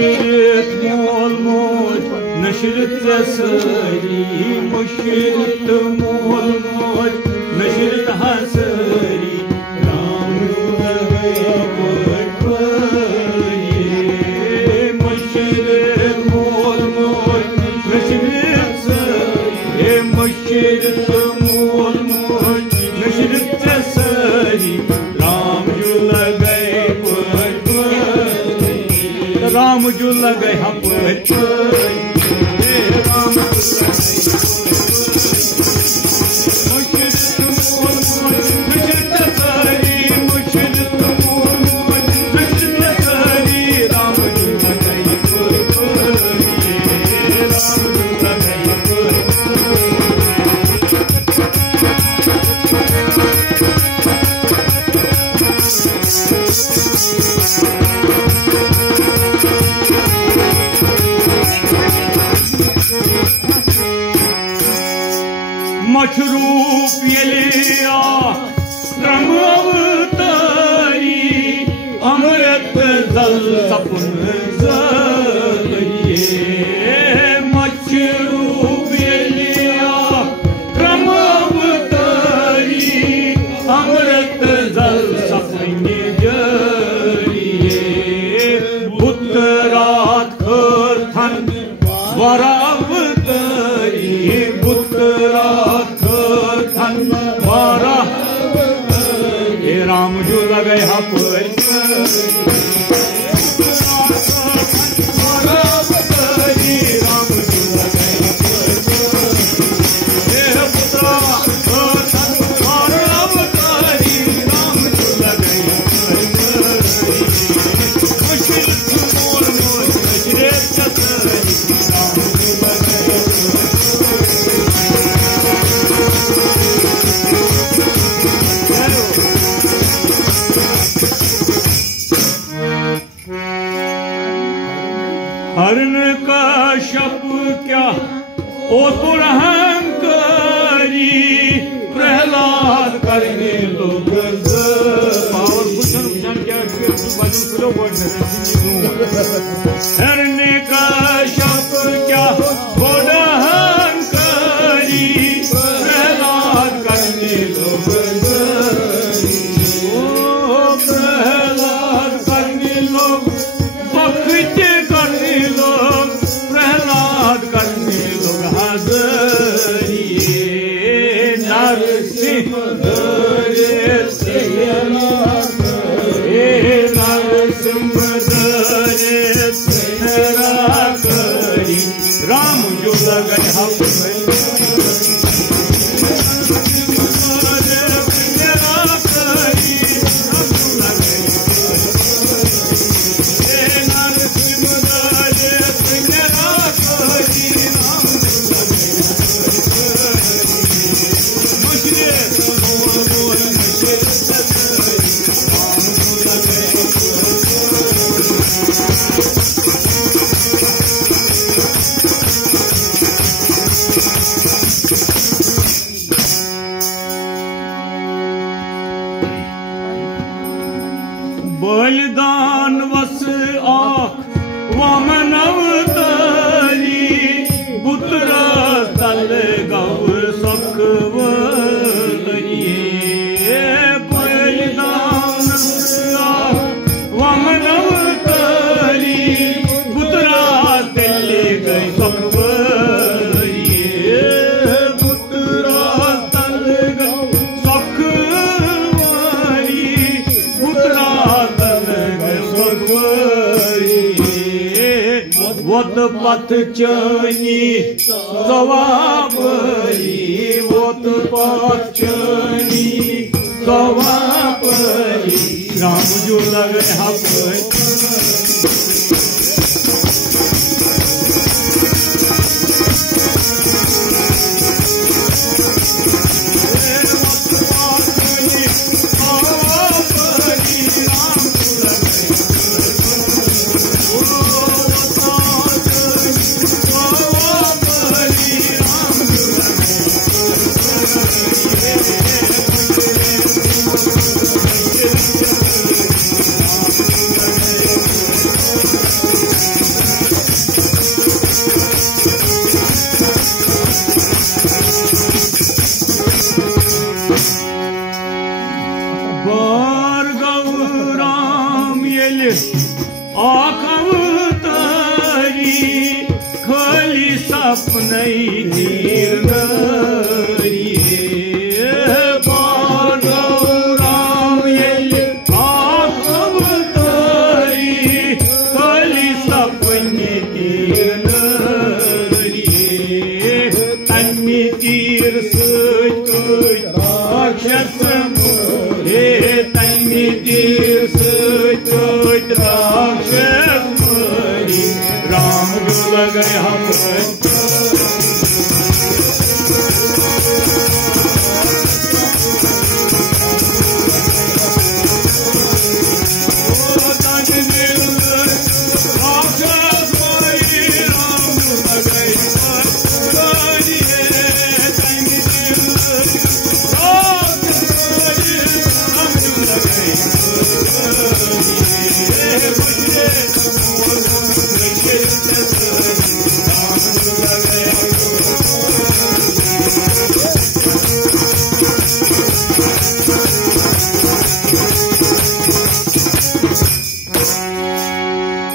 मुशिरत मोल मोज नशरत सरी मुशिरत मोल मोज नशरत हसरी राम लगे मुशिरत मोल मोज नशरत सरी मुशिरत मोल मोज नशरत सरी राम जो लगे हपरी राम मशरूफ यलिया क्रम अवतारी अमृत जल सपन जलिए मशरूफ यलिया क्रम अवतारी अमृत जल सपन जलिए बुतरात खरथन वरावतारी बुतरात राम जो लगे हपरी राम जो लगे हरण का शप क्या ओ दुरहंकारी प्रहलाद करने लोग हरण का शप क्या ओ दुरहंकारी प्रहलाद करने लोग प्रहलाद करने लोग प्रहलाद करने लोग हाजरिए नरसिंह नरसिंह करी राम जो लगे बलिदान वस आख वामन अवतारी पुत्र तल गव सकवरिए बलिदान वामन अवतारी पुत्र तल गई सकवरिए पुत्र तल गई सकवरी पुत्र वत पथ चनी सवापरी वत पथ चनी सवापरी राम जो लगे हपरी गई तीर नरिये पांडव राम ये अवतारी कली सपने तीर नरिये तन्मी तीर सच राक्षस हे तन्मी तीर सच राक्षस मरी राम जो गए हम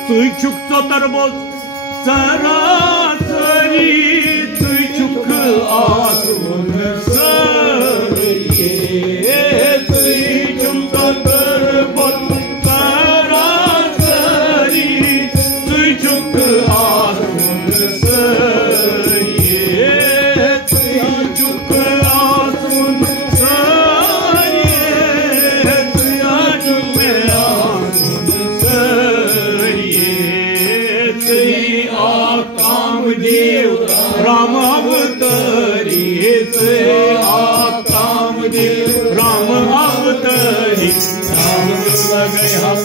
तुई छुक तो तरबोज सरासरी तुई छुक आसुन सरिये तुई छुक तो तरबोज सरासरी तुई छुक आसुन सरिये तुई छुक आसुन सरिये तुई छुक कामदेव राम अवतारी कामदेव राम अवतारी राम गए हम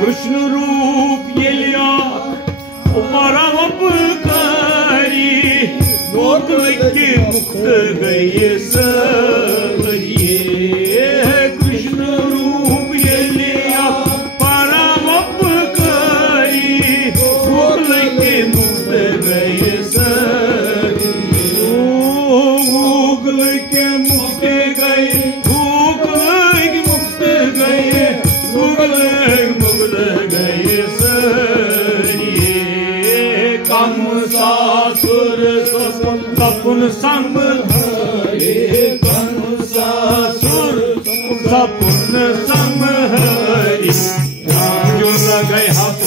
कृष्ण रूप ये लिया परमपकारी गोकुल के मुक्त गए सरिये कृष्ण रूप ये लिया परमपकारी गोकुल के मुक्त गए सरिये गोकुल के मुक्त गए गोकुल के मुक्त गए गोकुल गए सरिये कम सासुर सपन संभरे कम सासुर सपन संभरे राम जो गए हाथ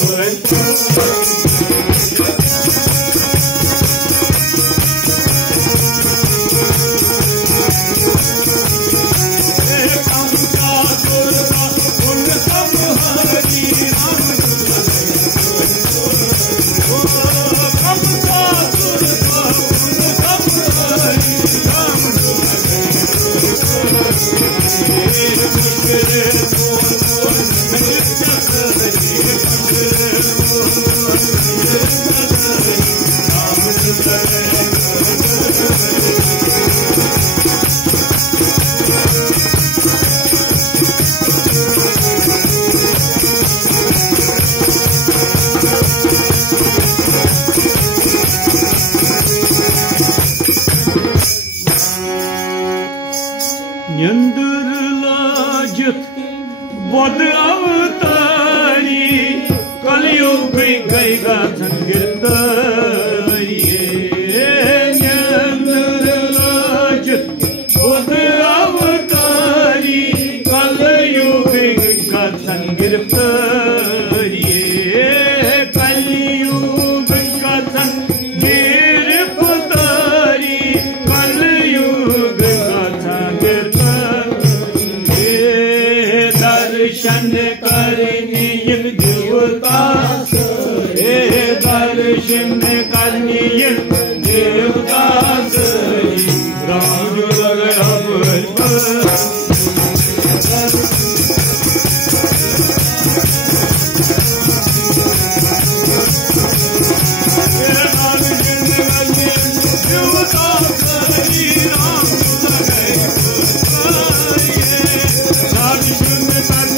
बद अवतारी कलयुग गईगा संगीतरिये बद अवतारी कलयुग का संगीतरिये कलयुग का संगीतरी कलयुग का संगीत दर्शन करनी देवता दर्शन करनी देवता राम में